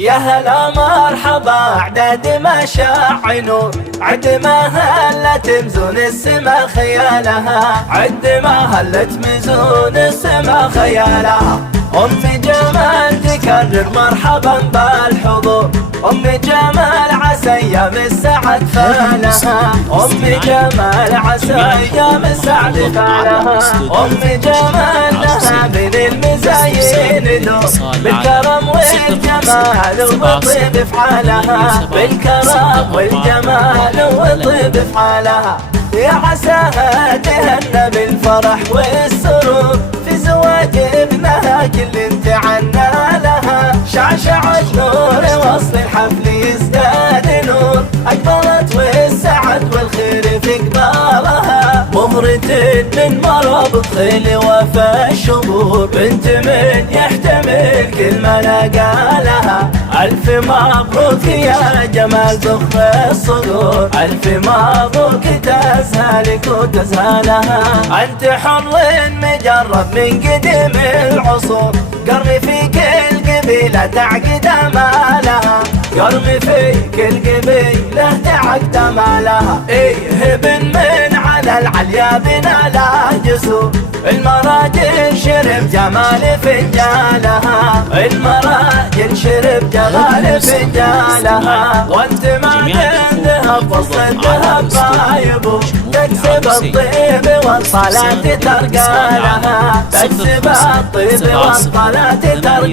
يا هلا مرحبا عدد ما شاع نور، عد ما هلت مزون السما خيالها، عد ما هلت مزون السما خيالها. أم جمال تكرر مرحبا بالحضور، أم جمال عسى أيام السعد فالها، أم جمال عسى أيام السعد فالها. أم جمال لها من المزايين نور، بالكرم والجمال والطيب افعالها، بالكرم والجمال والطيب افعالها. يا عساها تهنى بالفرح والسرور، في زواج ابنها كل تعنى لها، شعشعت نور وصل الحفل يزداد نور، أقبلت والسعد والخير في قبالها. مهرة من مرابط خيل وفا الشبور، بنت من يحتمل كل ما لقالها. ألف مبروك يا جمال ضخ الصدور، ألف مبروك تزهلك وتزهلها. أنت حر مجرب من قديم العصور، قرمي في كل قبيلة تعقد مالها، قرمي في كل قبيلة تعقد مالها. إيه ابن من على العليا بنا لا جسور، المراجل شرب جمال فنجالها، المراجل شرب جمال فنجالها. وانت ما ذهب وسط الذهب بايبو، تكسب الطيب والصلاة ترقى لها، تكسب الطيب والصلاة ترقى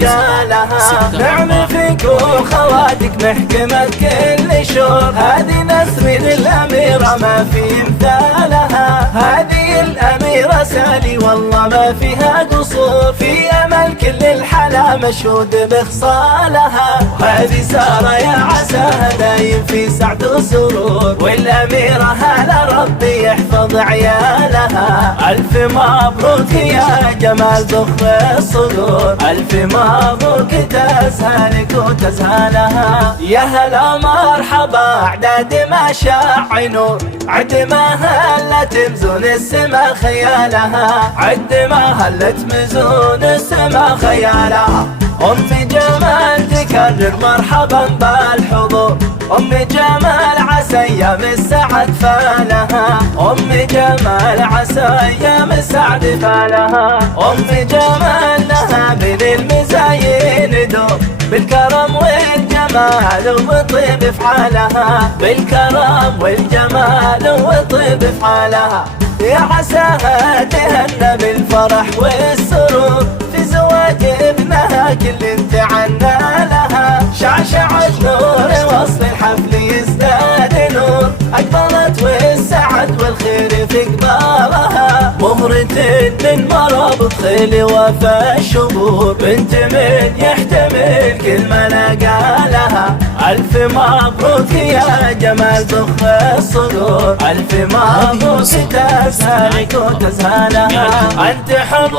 لها. نعم فيك وخواتك محكمة كل شور، هذه نسرين الأميرة ما في مثالها، هذه الأميرة سالي والله ما فيها قصور، في أمل كل الحلا مشهود بخصالها. وهذه سارة يا عساها دايم في سعد وسرور، والأميرة هلا ربي يحفظ عيالها. ألف مبروك يا جمال ضخ الصدور، ألف مبروك تزهلك وتزهلها. يا هلا مرحبا أعداد ما شاع نور، عد ما هلت مزون السما خيالها، عد ما هلت مزون السما خيالها. أم جمال تكرر مرحبا بالحضور، أم جمال عسى أيام السعد فالها، أم جمال عسى أيام السعد فالها. أم جمال لها من المزايين دور، بالكرم والجمال والطيب افعالها، بالكرم والجمال والطيب افعالها. يا عساها تهنى بالفرح والسرور، في زواج ابنها كل تعنى لها، شعشعت نور وصل الحفل يزداد نور، أقبلت والسعد والخير في قبالها. مهرة من مرابط خيل وفا الشبور، بنت من يحتمل كل ما لقالها. ألف مبروك يا جمال ضخ الصدور، ألف مبروك تزهلك وتزهلها. أنت حر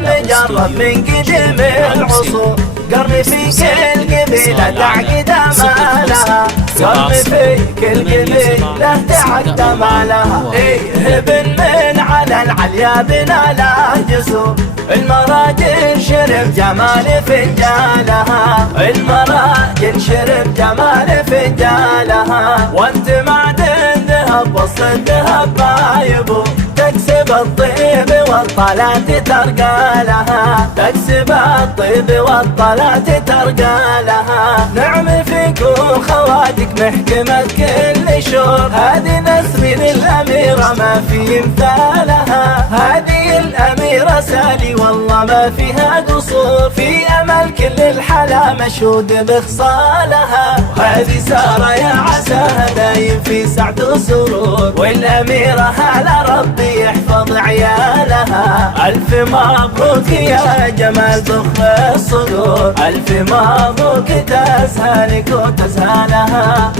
مجرب من قديم العصور، قرمي في كل قبيلة تعقد مالها، قرمي في كل قبيلة تعقد مالها. إيه ابن من على العليا بنا لا جسور، المراجل شرب جمال فنجالها، المراجل شرب جمال فنجالها. وانت معدن ذهب وسط الذهب بايبو، تكسب الطيب والطلاة ترقى لها، تكسب الطيب والطلاة ترقى لها. نعم فيك وخواتك محكمة كل شور، هذه نسرين الأميرة ما في مثالها، هذه الأميرة سالي والله ما فيها قصور، في أمل كل الحلا مشهود بخصالها. وهذه سارة يا عساها دايم في سعد وسرور، والأميرة هلا ربي يحفظ عيالها. ألف مبروك يا جمال ضخ الصدور، ألف مبروك تزهلك وتزهلها.